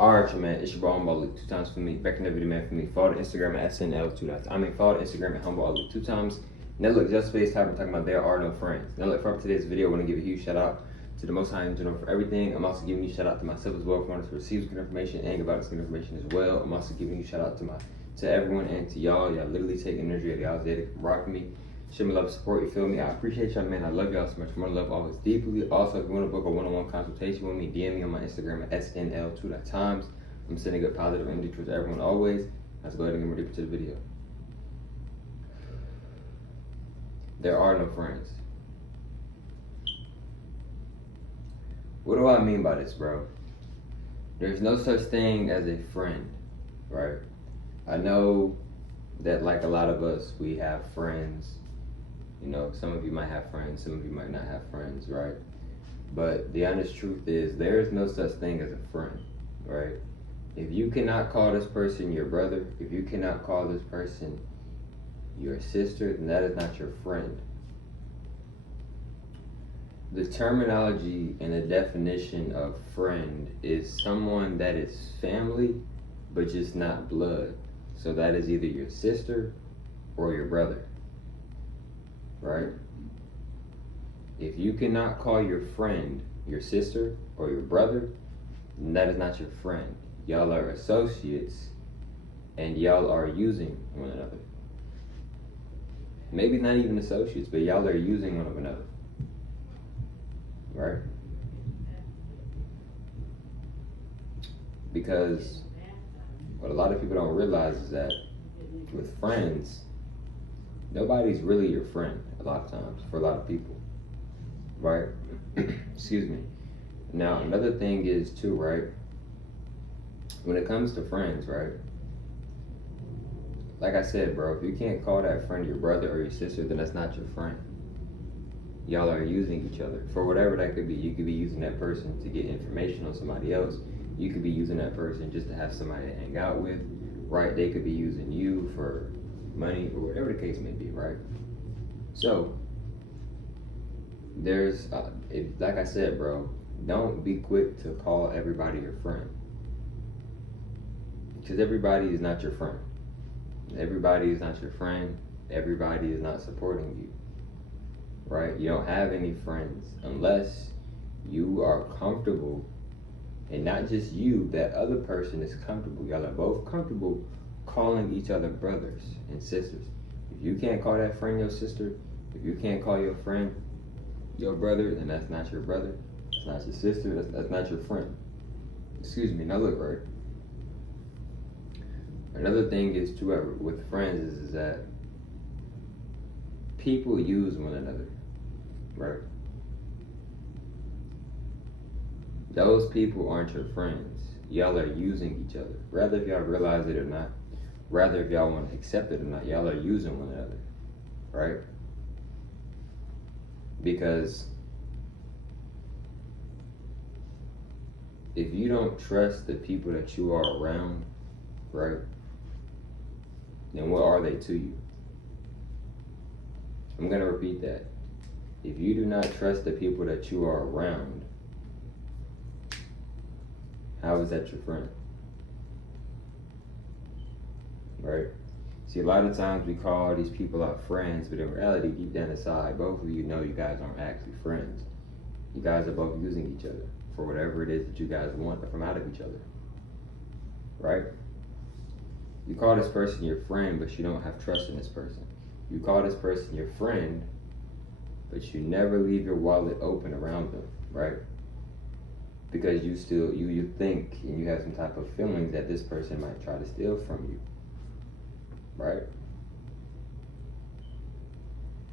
Alright, man, it's your bro Humble Ali 2 times for me. Back in the video, man, for me. Follow the Instagram at SNL2. Follow the Instagram at Humble Ali 2 times. Now, look, just today's topic, we're talking about there are no friends. Now, look, for today's video, I want to give a huge shout out to the Most High in general for everything. I'm also giving you a shout out to myself as well for wanting to receive good information and give out this good information as well. I'm also giving you a shout out to everyone and to y'all. Y'all literally take energy out of y'all's day to rock me. Show me love and support, you feel me? I appreciate y'all, man. I love y'all so much. More love always deeply. Also, if you want to book a one-on-one consultation with me, DM me on my Instagram at SNL2 times. I'm sending good positive energy towards everyone always. Let's go ahead and get more deeper to the video. There are no friends. What do I mean by this, bro? There's no such thing as a friend, right? I know that like a lot of us, we have friends. You know, some of you might have friends, some of you might not have friends, right? But the honest truth is there is no such thing as a friend, right? If you cannot call this person your brother, if you cannot call this person your sister, then that is not your friend. The terminology and the definition of friend is someone that is family, but just not blood. So that is either your sister or your brother, right? If you cannot call your friend your sister or your brother, then that is not your friend. Y'all are associates and y'all are using one another. Maybe not even associates, but y'all are using one of another, right? Because what a lot of people don't realize is that with friends, nobody's really your friend a lot of times for a lot of people, right? Excuse me. Now, another thing is too, right? When it comes to friends, right? Like I said, bro, if you can't call that friend your brother or your sister, then that's not your friend. Y'all are using each other for whatever that could be. You could be using that person to get information on somebody else. You could be using that person just to have somebody to hang out with, right? They could be using you for money or whatever the case may be, right? So, like I said, bro, don't be quick to call everybody your friend. Because everybody is not your friend. Everybody is not your friend. Everybody is not supporting you, right? You don't have any friends unless you are comfortable, and not just you, that other person is comfortable. Y'all are both comfortable calling each other brothers and sisters. If you can't call that friend your sister, if you can't call your friend your brother, then that's not your brother, that's not your sister, that's not your friend. Excuse me, now look, right? Another thing is too, with friends is that people use one another, right? Those people aren't your friends. Y'all are using each other. Rather if y'all realize it or not, rather if y'all want to accept it or not, y'all are using one another, right? Because if you don't trust the people that you are around, right, then what are they to you? I'm going to repeat that. If you do not trust the people that you are around, how is that your friend? Right? See, a lot of times we call these people our friends, but in reality, deep down inside, both of you know you guys aren't actually friends. You guys are both using each other for whatever it is that you guys want from out of each other. Right? You call this person your friend, but you don't have trust in this person. You call this person your friend, but you never leave your wallet open around them, right? Because you think and you have some type of feelings that this person might try to steal from you, right?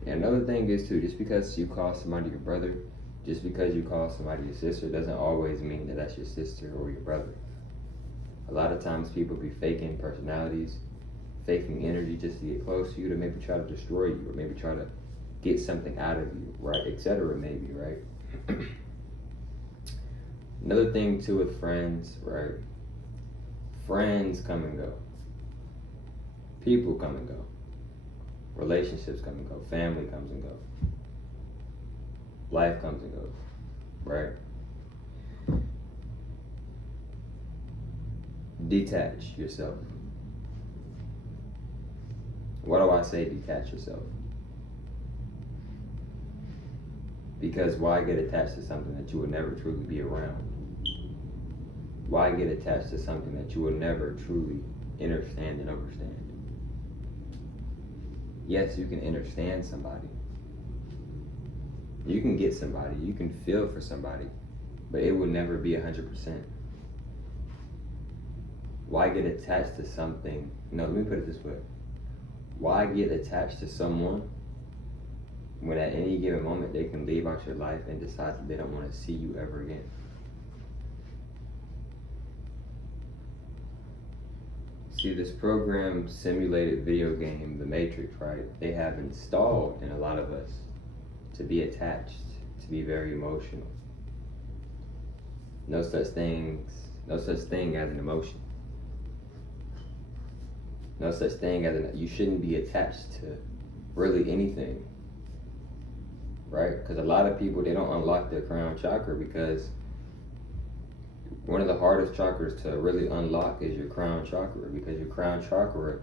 And another thing is too, just because you call somebody your brother, just because you call somebody your sister, doesn't always mean that that's your sister or your brother. A lot of times people be faking personalities, faking energy just to get close to you, to maybe try to destroy you, or maybe try to get something out of you, right, etc. maybe, right? Another thing too with friends, right? Friends come and go. People come and go. Relationships come and go. Family comes and goes. Life comes and goes, right? Detach yourself. Why do I say detach yourself? Because why get attached to something that you will never truly be around? Why get attached to something that you will never truly understand and understand? Yes, you can understand somebody. You can get somebody. You can feel for somebody. But it will never be 100%. Why get attached to something? No, let me put it this way. Why get attached to someone when at any given moment they can leave out your life and decide that they don't want to see you ever again? See, this program simulated video game, The Matrix, right? They have installed in a lot of us to be attached, to be very emotional. No such thing as an emotion. No such thing as you shouldn't be attached to really anything, right? Because a lot of people, they don't unlock their crown chakra because one of the hardest chakras to really unlock is your crown chakra, because your crown chakra,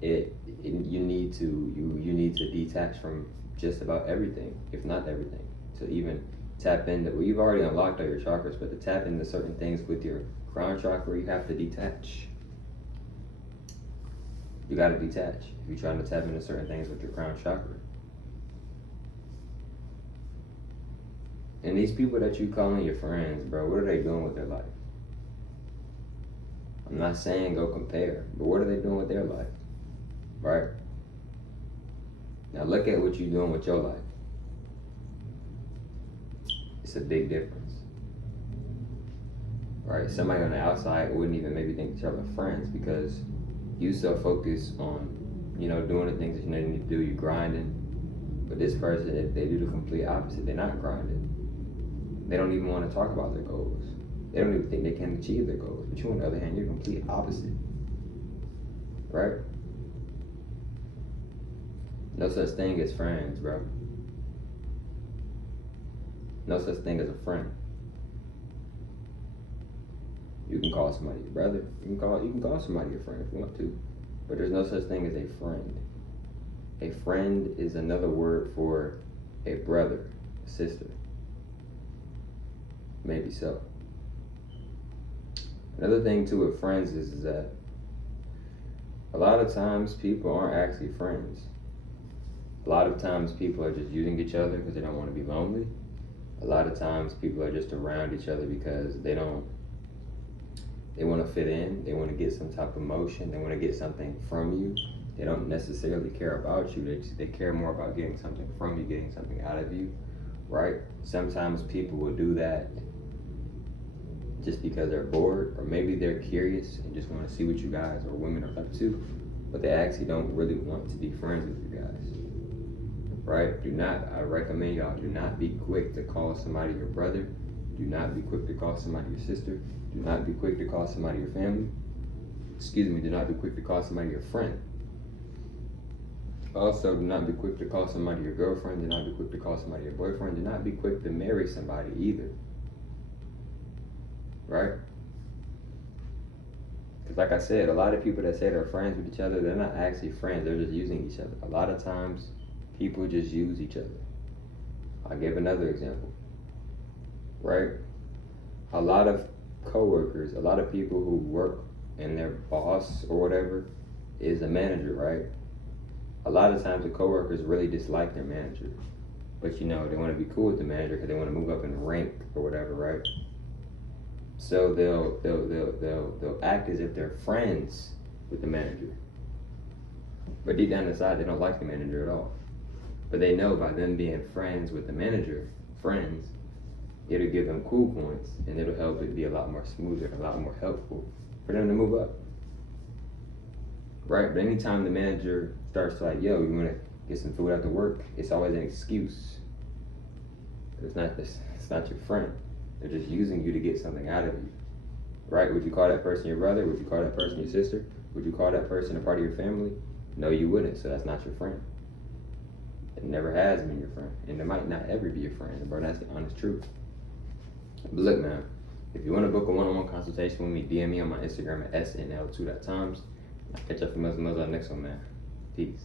you need to detach from just about everything, if not everything, to even tap into. Well, you've already unlocked all your chakras, but to tap into certain things with your crown chakra, you have to detach. You got to detach if you're trying to tap into certain things with your crown chakra. And these people that you calling your friends, bro, what are they doing with their life? I'm not saying go compare, but what are they doing with their life? Right? Now look at what you're doing with your life. It's a big difference. Right? Somebody on the outside wouldn't even maybe think that y'all are friends because you so focused on, doing the things that you need to do, you're grinding. But this person, they do the complete opposite. They're not grinding. They don't even want to talk about their goals. They don't even think they can achieve their goals. But you, on the other hand, you're complete opposite. Right? No such thing as friends, bro. No such thing as a friend. You can call somebody your brother. You can call somebody your friend if you want to. But there's no such thing as a friend. A friend is another word for a brother, a sister. Maybe so. Another thing too with friends is that a lot of times people aren't actually friends. A lot of times people are just using each other because they don't want to be lonely. A lot of times people are just around each other because they want to fit in. They want to get some type of motion. They want to get something from you. They don't necessarily care about you. They care more about getting something from you, getting something out of you, right? Sometimes people will do that just because they're bored, or maybe they're curious and just want to see what you guys or women are up to, but they actually don't really want to be friends with you guys, right? I recommend y'all, do not be quick to call somebody your brother. Do not be quick to call somebody your sister. Do not be quick to call somebody your family. Do not be quick to call somebody your friend. Also, do not be quick to call somebody your girlfriend. Do not be quick to call somebody your boyfriend. Do not be quick to marry somebody either. Right? Because like I said, a lot of people that say they're friends with each other, they're not actually friends. They're just using each other. A lot of times, people just use each other. I'll give another example. Right? A lot of coworkers, a lot of people who work and their boss or whatever is a manager, right? A lot of times the coworkers really dislike their manager, but they want to be cool with the manager because they want to move up in rank or whatever, right? So they'll act as if they're friends with the manager, but deep down inside they don't like the manager at all. But they know by them being friends with the manager, it'll give them cool points and it'll help it be a lot more smoother, a lot more helpful for them to move up. Right? But anytime the manager starts to you want to get some food after work, it's always an excuse. It's not your friend. They're just using you to get something out of you. Right? Would you call that person your brother? Would you call that person your sister? Would you call that person a part of your family? No, you wouldn't. So that's not your friend. It never has been your friend. And it might not ever be your friend, bro. That's the honest truth. But look, man, If you want to book a one-on-one consultation with me, DM me on my Instagram at snl2.times. I'll catch up for Muzz on the next one, man. Peace.